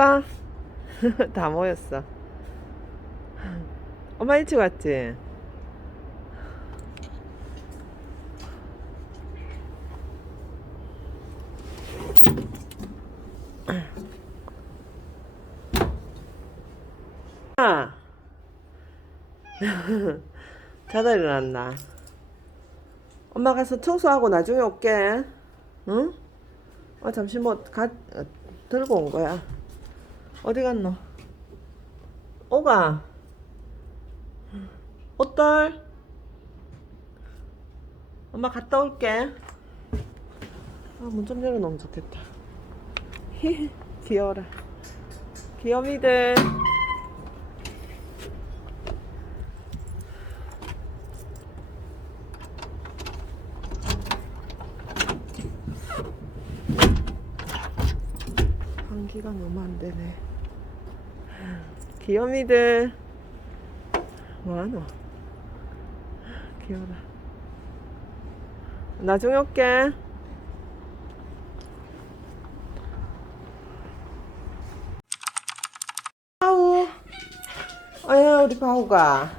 갈까? 다 모였어. 엄마 일찍 왔지? 아. 자다 일어났나? 엄마 가서 청소하고 나중에 올게. 응? 어, 잠시 뭐, 가, 어, 들고 온 거야. 어디 갔노? 오가. 옷들. 엄마 갔다 올게. 아, 문 좀 열어놓으면 좋겠다. 귀여워라. 귀요미들. 환기가 너무 안 되네. 귀요미들. 뭐하노? 귀여워라. 나중에 올게. 아우. 아야, 우리 바우가.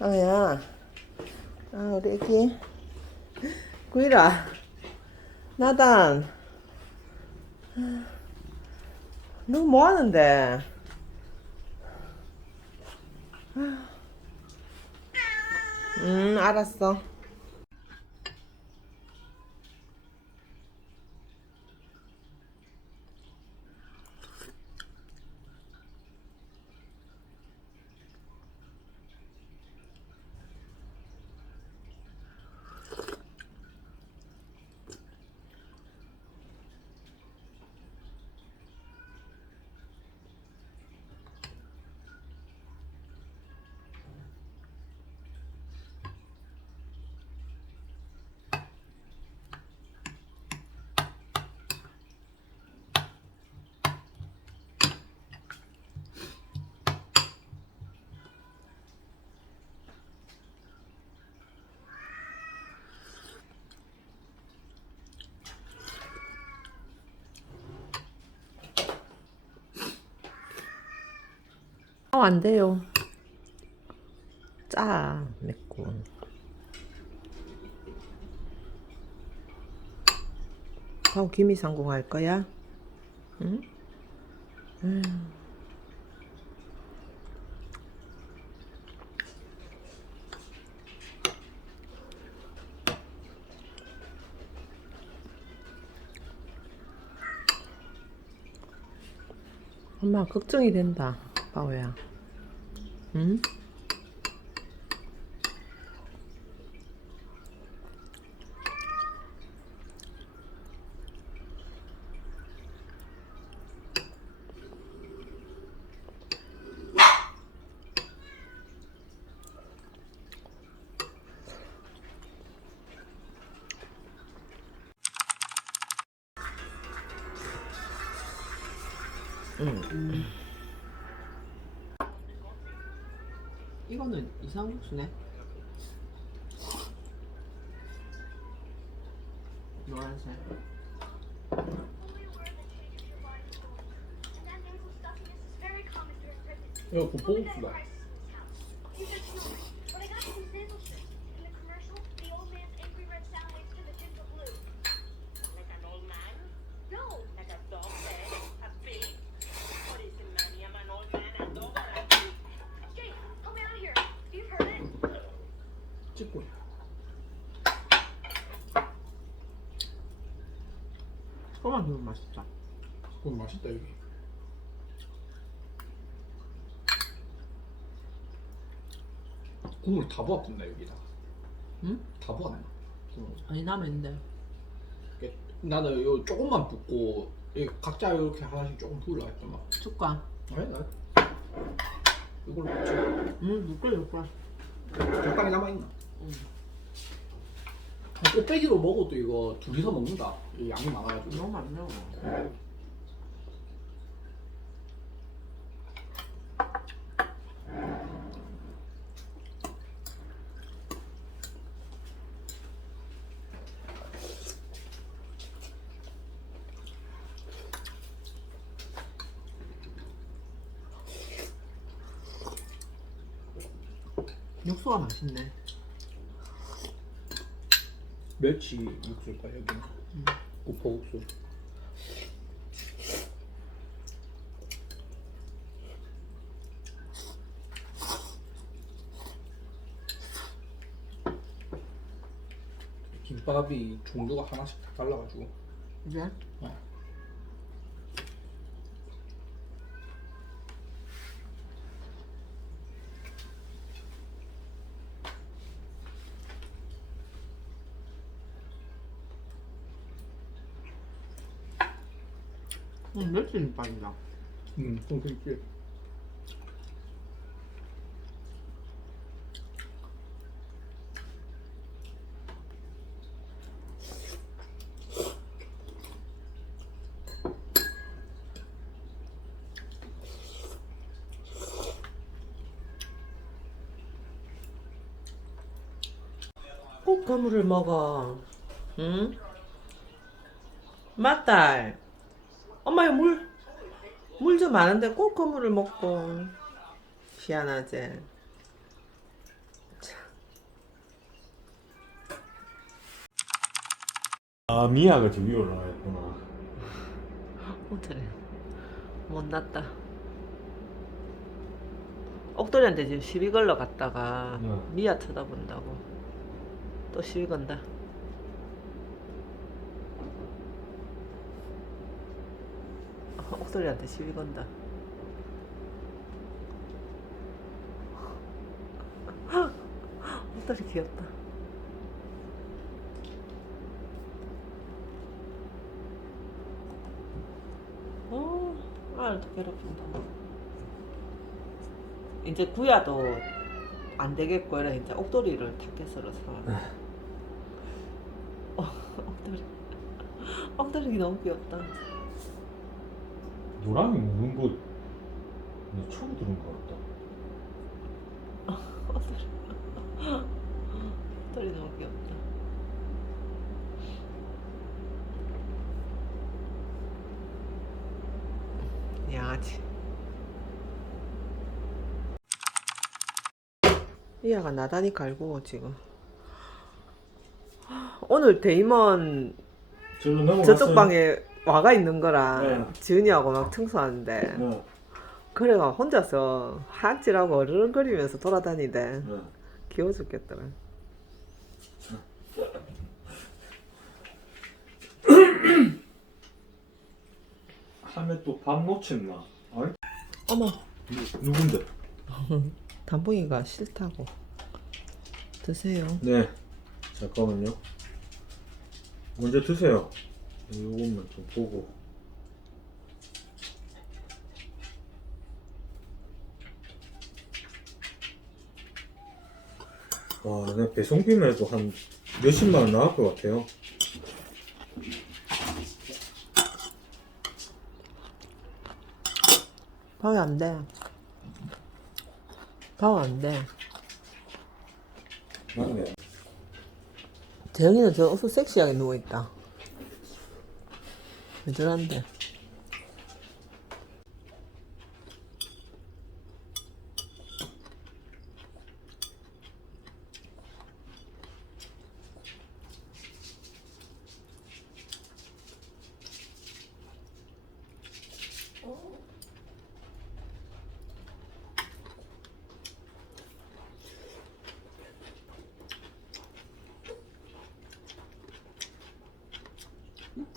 아야. 아, 우리 애기. 구이라. 나단. 너 뭐 하는데? 음, 알았어. 어, 안 돼요. 짜, 맵고. 하고 김이 성공할 거야? 응? 음. 엄마 걱정이 된다, 바오야. 응? 응. 이거는 이상국수네. 노란색. 이거 곱창국수다. 꼬만 넣으면 맛있다. 그건 맛있다 여기. 국물 다 부었던데 여기다. 응? 다. 국물. 아니 남았는데. 이게 나는 요 조금만 붓고 이 각자 이렇게 하나씩 조금 부으려 했더만. 줄까? 아니 나 이걸 붓지. 응, 묶을 묶을. 적당히 남아 있나? 응. 빼기로 먹어도 이거 둘이서 먹는다. 양이 많아가지고. 너무 맛있네요. 육수가 맛있네. 멸치 육수일까 여기는? 구포국수. 김밥이 종류가 하나씩 다 달라가지고. 이제 음, 멸치 빠진다. 음, 그럼 그렇게 꼭 거물을 먹어. 응? 맞다. 엄마 이거 물, 물 좀 많은데 꼭 거물을 먹고. 희한하지. 아 미아가 저 위에 올라가 있구나. 호텔에 못났다. 옥돌이한테 지금 시비 걸러 갔다가 네. 미아 쳐다본다고 또 시비 건다. 옥돌이한테 시비 건다. 옥돌이 귀엽다. 어, 알도 괴롭힌다. 이제 구야도 안 되겠고, 이래 이제 옥돌이를 타켓으로 사. 어, 옥돌이. 옥돌이 너무 귀엽다. 노랑이 무는 거나 처음 들은 것 같다. 옥돌이 너무 귀엽다. 양아치. 이아가 나단히 갈고 지금. 오늘 데이먼. 저쪽 방에 와가 있는 거라 네. 지은이하고 막 청소하는데 네. 그래가 혼자서 하악질하고 어르렁거리면서 돌아다니대 네. 귀여워 죽겠더라 하면 또 밥 놓쳤나? 아이 어머 누, 누군데? 단봉이가 싫다고 드세요 네. 잠깐만요. 먼저 드세요. 요것만 좀 보고. 와, 내 배송비만 해도 한 몇십만 원 나올 것 같아요. 방이 안돼 방 안돼 맞네. 재영이는 저 어서 섹시하게 누워있다 왜 저런데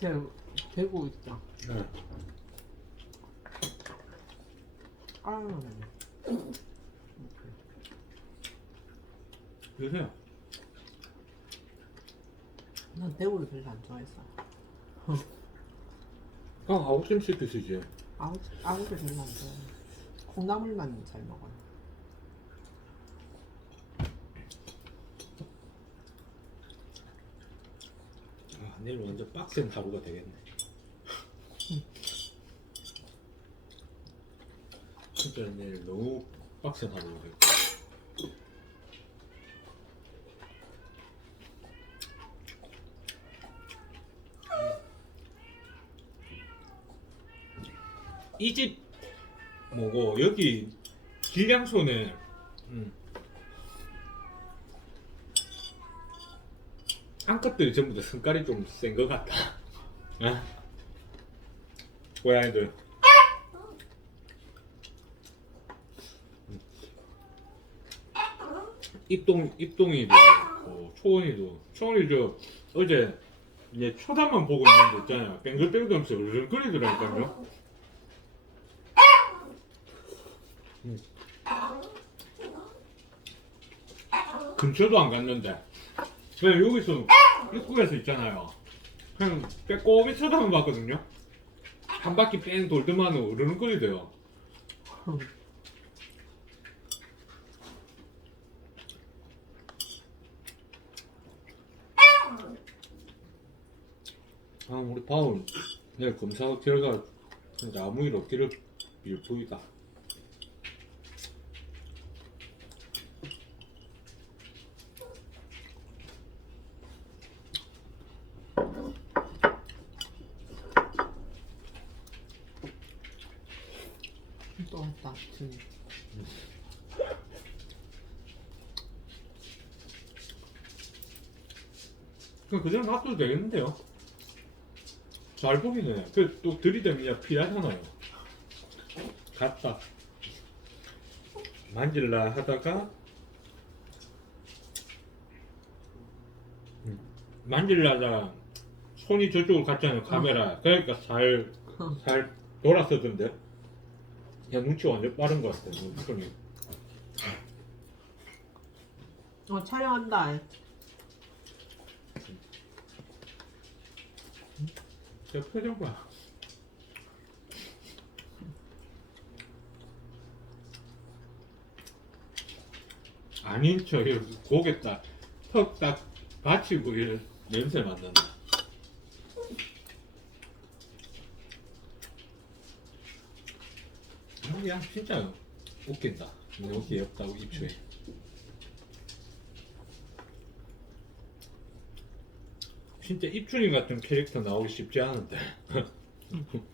대, 대고 있다 네. 아 드세요. 난 대구를 별로 안 좋아했어 아, 아웃찜 시키시지. 아우, 아우를 별로 안 좋아해 콩나물만 잘 먹어요 아, 내일 완전 빡센 하루가 되겠네. 진짜 내일 너무 빡센 하루가 될이집 뭐고 여기 길양소는 음. 안값들이 전부 다 성깔이 좀 센 것 같다. 아? 고양이들. 입동 입동이도 어, 초원이도 초원이 저 어제 이제 초단만 보고 있는 거 있잖아요. 뱅글뱅글하면서 으르렁거리더라니까요. 음. 근처도 안 갔는데 그냥 여기서 입구에서 있잖아요. 그냥 빼꼼히 쳐다만 봤거든요. 한 바퀴 뺑 돌더만 으르렁거리대요. 아 우리 바울 내일 검사 결과 아무 일 없기를 일보이다. 준이. 그냥 그대로 놔둬도 되겠는데요? 잘 보이네. 그또 들이대면 피하잖아요. 갔다. 만질라 하다가 음, 만질라다가 손이 저쪽으로 갔잖아요. 카메라. 그러니까 살, 살 돌았었던데. 야 눈치 완전 빠른 것 같아. 손이. 어 촬영한다. 제 표정 봐. 아닌 척 이렇게 고개 딱, 턱 딱 받치고 이런 냄새 맡는다. 아, 야, 진짜 웃긴다. 너무 귀엽다고 입초에. 진짜 입춘이 같은 캐릭터 나오기 쉽지 않은데.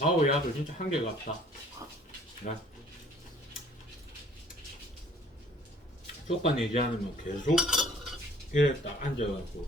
바오 야도 진짜 한계 같다. 나 쪽반 얘기 않으면 계속 이래 딱 앉아갖고